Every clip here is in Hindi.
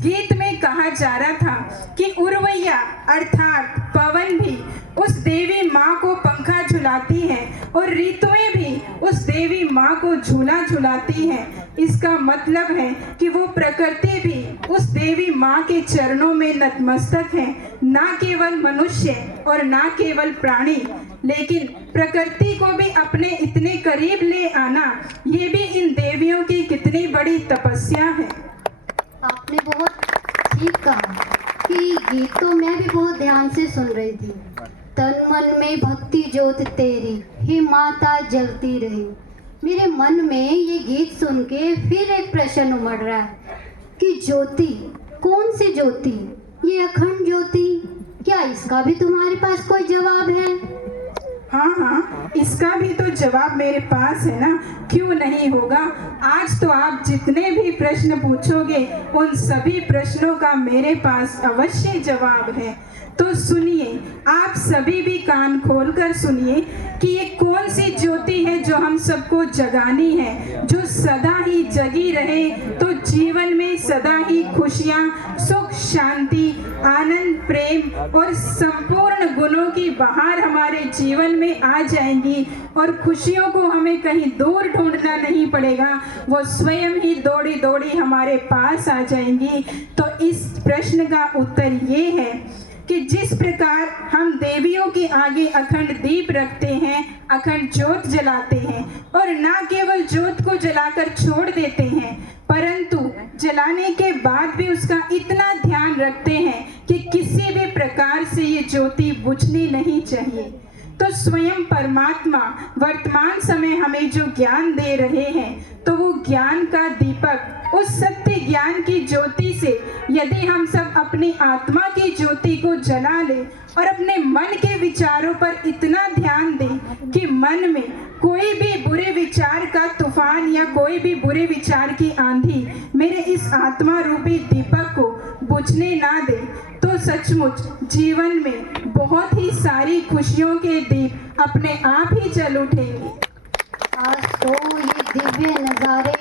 गीत में कहा जा रहा था कि उर्वैया अर्थात पवन भी उस देवी माँ को पंखा झुलाती है और ऋतुएं भी उस देवी माँ को झूला झुलाती है। इसका मतलब है कि वो प्रकृति भी उस देवी माँ के चरणों में नतमस्तक है, ना केवल मनुष्य और ना केवल प्राणी, लेकिन प्रकृति को भी अपने इतने करीब ले आना, ये भी इन देवियों की कितनी बड़ी तपस्या है। आपने बहुत ठीक कहा कि गीत तो मैं भी बहुत ध्यान से सुन रही थी। तन मन में भक्ति ज्योत तेरी, हे माता जलती रही। मेरे मन में ये गीत सुन के फिर एक प्रश्न उमड़ रहा है कि ज्योति, कौन सी ज्योति? ये अखंड ज्योति, क्या इसका भी तुम्हारे पास कोई जवाब है? हाँ, इसका भी तो जवाब मेरे पास है ना, क्यों नहीं होगा। आज तो आप जितने भी प्रश्न पूछोगे उन सभी प्रश्नों का मेरे पास अवश्य जवाब है। तो सुनिए, आप सभी भी कान खोलकर सुनिए कि ये कौन सी ज्योति है जो हम सबको जगानी है, जो सदा ही जगी रहे तो जीवन में सदा ही खुशियाँ, सुख, शांति, आनंद, प्रेम और संपूर्ण गुणों की बहार हमारे जीवन में आ जाएंगी और खुशियों को हमें कहीं दूर ढूंढना नहीं पड़ेगा, वो स्वयं ही दौड़ी दौड़ी हमारे पास आ जाएंगी। तो इस प्रश्न का उत्तर ये है कि जिस प्रकार हम देवियों के आगे अखंड दीप रखते हैं, अखंड ज्योत जलाते हैं और न केवल ज्योत को जलाकर छोड़ देते हैं, परंतु जलाने के बाद भी उसका इतना ध्यान रखते हैं कि किसी भी प्रकार से ये ज्योति बुझनी नहीं चाहिए। तो स्वयं परमात्मा वर्तमान समय हमें जो ज्ञान दे रहे हैं, तो वो ज्ञान का दीपक, उस सत्य ज्ञान की ज्योति से यदि हम सब अपनी आत्मा की ज्योति को जला लें और अपने मन के विचारों पर इतना ध्यान दें कि मन में कोई भी बुरे विचार का तूफान या कोई भी बुरे विचार की आंधी मेरे इस आत्मा रूपी दीपक को बुझने ना दे, तो सचमुच जीवन में बहुत ही सारी खुशियों के दीप अपने आप ही जल उठेंगे। आज तो ये दिव्य नज़ारे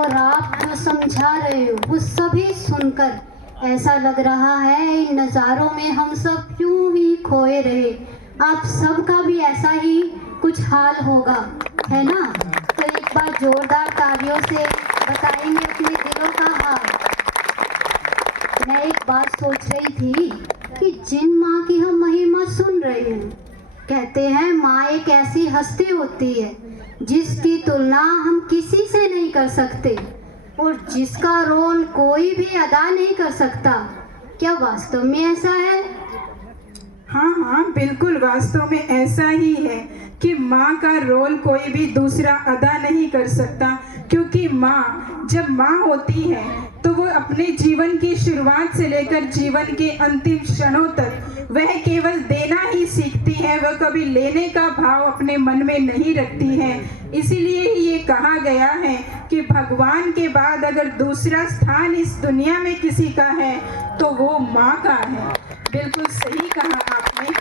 और आप जो समझा रहे हो वो सभी सुनकर ऐसा लग रहा है इन नज़ारों में हम सब क्यों ही खोए रहे। आप सबका भी ऐसा ही कुछ हाल होगा, है ना? तो एक बार जोरदार तालियों से बताएंगे अपने दिलों का हाल। मैं एक बात सोच रही थी कि जिन माँ की हम महिमा सुन रहे हैं, कहते हैं माँ एक ऐसी हस्ती होती है जिसकी तुलना हम किसी से नहीं कर सकते और जिसका रोल कोई भी अदा नहीं कर सकता। क्या वास्तव में ऐसा है? हाँ, बिल्कुल वास्तव में ऐसा ही है कि माँ का रोल कोई भी दूसरा अदा नहीं कर सकता, क्योंकि माँ जब माँ होती है तो वो अपने जीवन की शुरुआत से लेकर जीवन के अंतिम क्षणों तक वह केवल देना ही सीखती है, वह कभी लेने का भाव अपने मन में नहीं रखती है। इसीलिए ही ये कहा गया है कि भगवान के बाद अगर दूसरा स्थान इस दुनिया में किसी का है तो वो माँ का है। बिल्कुल सही कहा आपने।